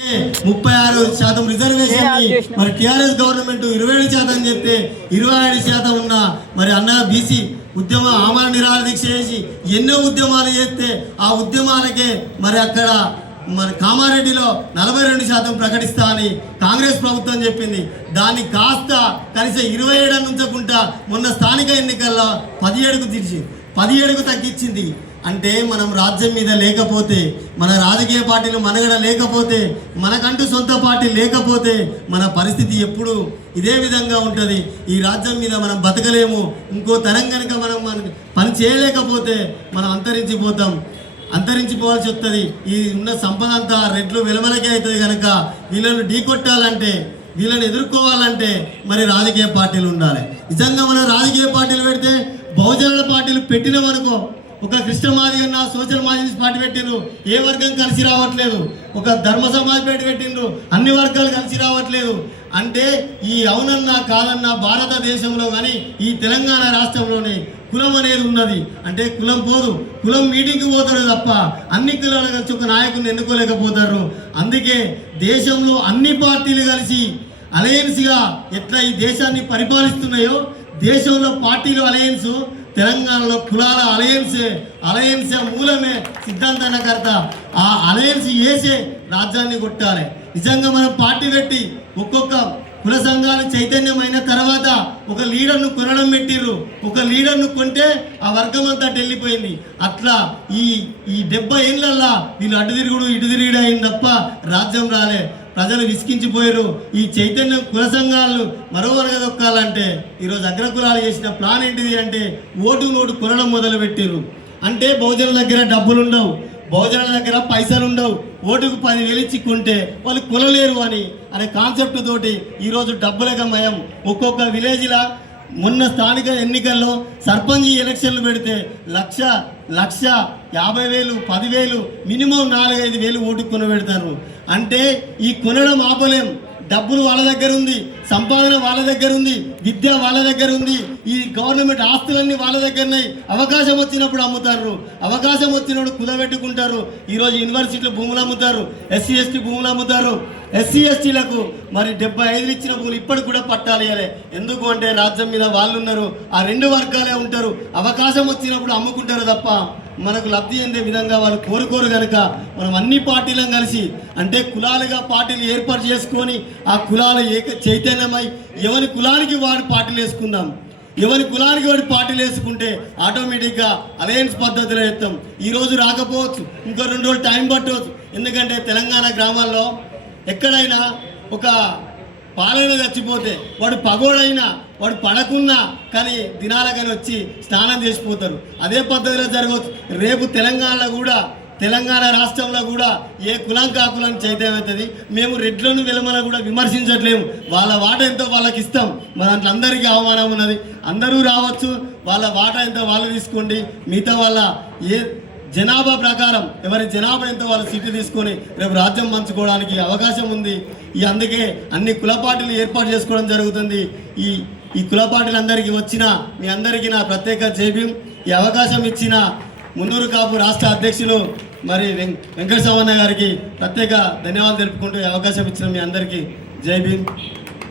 36% reservation మరి TRS government 27% చెప్తే 27% ఉన్న మరి అన్న బీసీ ఉద్యమ ఆమరణ నిరాహార దీక్ష చేసి ఎన్నో ఉద్యమాలు చేస్తే ఆ ఉద్యమాలకే మరి అక్కడ మరి కామారెడ్డిలో 42% ప్రకటిస్తా అని కాంగ్రెస్ ప్రభుత్వం చెప్పింది. దాన్ని కాస్త కనీసం 27 ఉంచకుండా మొన్న స్థానిక ఎన్నికల్లో 17కు తగ్గించింది. అంటే మనం రాజ్యం మీద లేకపోతే, మన రాజకీయ పార్టీలు మనగడ లేకపోతే, మనకంటూ సొంత పార్టీ లేకపోతే మన పరిస్థితి ఎప్పుడు ఇదే విధంగా ఉంటుంది. ఈ రాజ్యం మీద మనం బతకలేము. ఇంకో తరం కనుక మనం పని చేయలేకపోతే మనం అంతరించిపోవాల్సి వస్తుంది. ఈ ఉన్న సంపద అంతా రెడ్లు వెలమలకే అవుతుంది. కనుక వీళ్ళను ఢీకొట్టాలంటే, వీళ్ళని ఎదుర్కోవాలంటే మరి రాజకీయ పార్టీలు ఉండాలి. నిజంగా మనం రాజకీయ పార్టీలు పెడితే బహుజనుల పార్టీలు పెట్టినవనుకో, ఒక కృష్ణ మాది అన్న సోషల్ మాదిస్ పార్టీ పెట్టిండ్రు, ఏ వర్గం కలిసి రావట్లేదు. ఒక ధర్మ సమాజ్ పెట్టిండ్రు, అన్ని వర్గాలు కలిసి రావట్లేదు. అంటే ఈ అవునన్నా కాదన్నా భారతదేశంలో కానీ ఈ తెలంగాణ రాష్ట్రంలోనే కులం అనేది ఉన్నది. అంటే కులం పోదు, కులం మీటింగ్కి పోతారు తప్ప అన్ని కులాలు కలిసి ఒక నాయకుడిని ఎన్నుకోలేకపోతారు. అందుకే దేశంలో అన్ని పార్టీలు కలిసి అలయన్స్గా ఎట్లా ఈ దేశాన్ని పరిపాలిస్తున్నాయో, దేశంలో పార్టీలు అలయన్స్, తెలంగాణలో కులాల అలయన్స్ మూలమే సిద్ధాంతకర్త. ఆ అలయన్స్ చేసే రాజ్యాన్ని కొట్టాలి. నిజంగా మనం పార్టీ పెట్టి ఒక్కొక్క కుల సంఘాలు చైతన్యమైన తర్వాత ఒక లీడర్ను కొనడం పెట్టిర్రు. ఒక లీడర్ను కొంటే ఆ వర్గం అంతా వెళ్ళిపోయింది. అట్లా ఈ 70 ఏళ్ళల్లా వీళ్ళు అటు తిరుగుడు ఇటు తిరుగుడు అయింది తప్ప రాజ్యం రాలే. ప్రజలు విసికించిపోయారు. ఈ చైతన్యం కుల సంఘాలను మరో వరగదొక్కాలంటే ఈరోజు అగ్రకులాలు చేసిన ప్లాన్ ఏంటిది అంటే ఓటు నోటు కొనడం మొదలు పెట్టారు. అంటే బహుజనుల దగ్గర డబ్బులు ఉండవు, బహుజనుల దగ్గర పైసలు ఉండవు, ఓటుకు 10,000 ఇచ్చి కొంటే వాళ్ళు కొనలేరు అనే కాన్సెప్ట్ తోటి ఈరోజు డబ్బులక మయం. ఒక్కొక్క విలేజ్లా మొన్న స్థానిక ఎన్నికల్లో సర్పంచ్ ఎలక్షన్లు పెడితే 1,50,000 10,000 మినిమం 4-5 ఓటు కొనబెడతారు. అంటే ఈ కొనడం ఆపలేం. డబ్బులు వాళ్ళ దగ్గర ఉంది, సంపాదన వాళ్ళ దగ్గర ఉంది, విద్య వాళ్ళ దగ్గర ఉంది, ఈ గవర్నమెంట్ ఆస్తులన్నీ వాళ్ళ దగ్గర ఉన్నాయి. అవకాశం వచ్చినప్పుడు అమ్ముతారు, అవకాశం వచ్చినప్పుడు కుదబెట్టుకుంటారు. ఈరోజు యూనివర్సిటీలో భూములు అమ్ముతారు, SC ST భూములు అమ్ముతారు. SC STలకు మరి 75 ఇచ్చిన భూములు ఇప్పటికి కూడా పట్టాలి. ఎందుకు అంటే రాజ్యం మీద వాళ్ళు ఉన్నారు, ఆ 2 వర్గాలే ఉంటారు. అవకాశం వచ్చినప్పుడు అమ్ముకుంటారు తప్ప మనకు లబ్ధి చెందే విధంగా వాళ్ళు కోరుకోరు. కనుక మనం అన్ని పార్టీలను కలిసి, అంటే కులాలుగా పార్టీలు ఏర్పాటు చేసుకొని ఆ కులాలు చైతన్యమై ఎవరి కులానికి వాడు పార్టీలు వేసుకుందాం. ఎవరి కులానికి వాడు పార్టీలు వేసుకుంటే ఆటోమేటిక్గా అలయన్స్ పద్ధతిలో వేస్తాం. ఈరోజు రాకపోవచ్చు, ఇంకో 2 రోజులు టైం పట్టవచ్చు. ఎందుకంటే తెలంగాణ గ్రామాల్లో ఎక్కడైనా ఒక పాలన చచ్చిపోతే వాడు పగోడైనా వాడు పడకున్నా కానీ దినాలకని వచ్చి స్నానం చేసిపోతారు. అదే పద్ధతిలో జరగవచ్చు. రేపు తెలంగాణ రాష్ట్రంలో కూడా ఏ కులం కాకులం చైతన్యమవుతుంది. మేము రెడ్లను వెలమల కూడా విమర్శించట్లేము. వాళ్ళ వాట ఎంతో వాళ్ళకి ఇస్తాం. మన దాంట్లో అందరికీ అవమానం ఉన్నది. అందరూ రావచ్చు, వాళ్ళ వాట ఎంతో వాళ్ళు తీసుకోండి. మిగతా వాళ్ళ జనాభా ప్రకారం ఎవరి జనాభా ఎంతో వాళ్ళ సీట్లు తీసుకొని రేపు రాజ్యం పంచుకోవడానికి అవకాశం ఉంది. అందుకే అన్ని కుల పార్టీలు ఏర్పాటు చేసుకోవడం జరుగుతుంది. ఈ కుల పార్టీలందరికీ వచ్చిన మీ అందరికీ నా ప్రత్యేక జై భీమ్. ఈ అవకాశం ఇచ్చిన మున్నూరు కాపు రాష్ట్ర అధ్యక్షులు మరి వెంకట సవన్న గారికి ప్రత్యేక ధన్యవాదాలు తెలుపుకుంటూ అవకాశం ఇచ్చిన మీ అందరికీ జై భీమ్.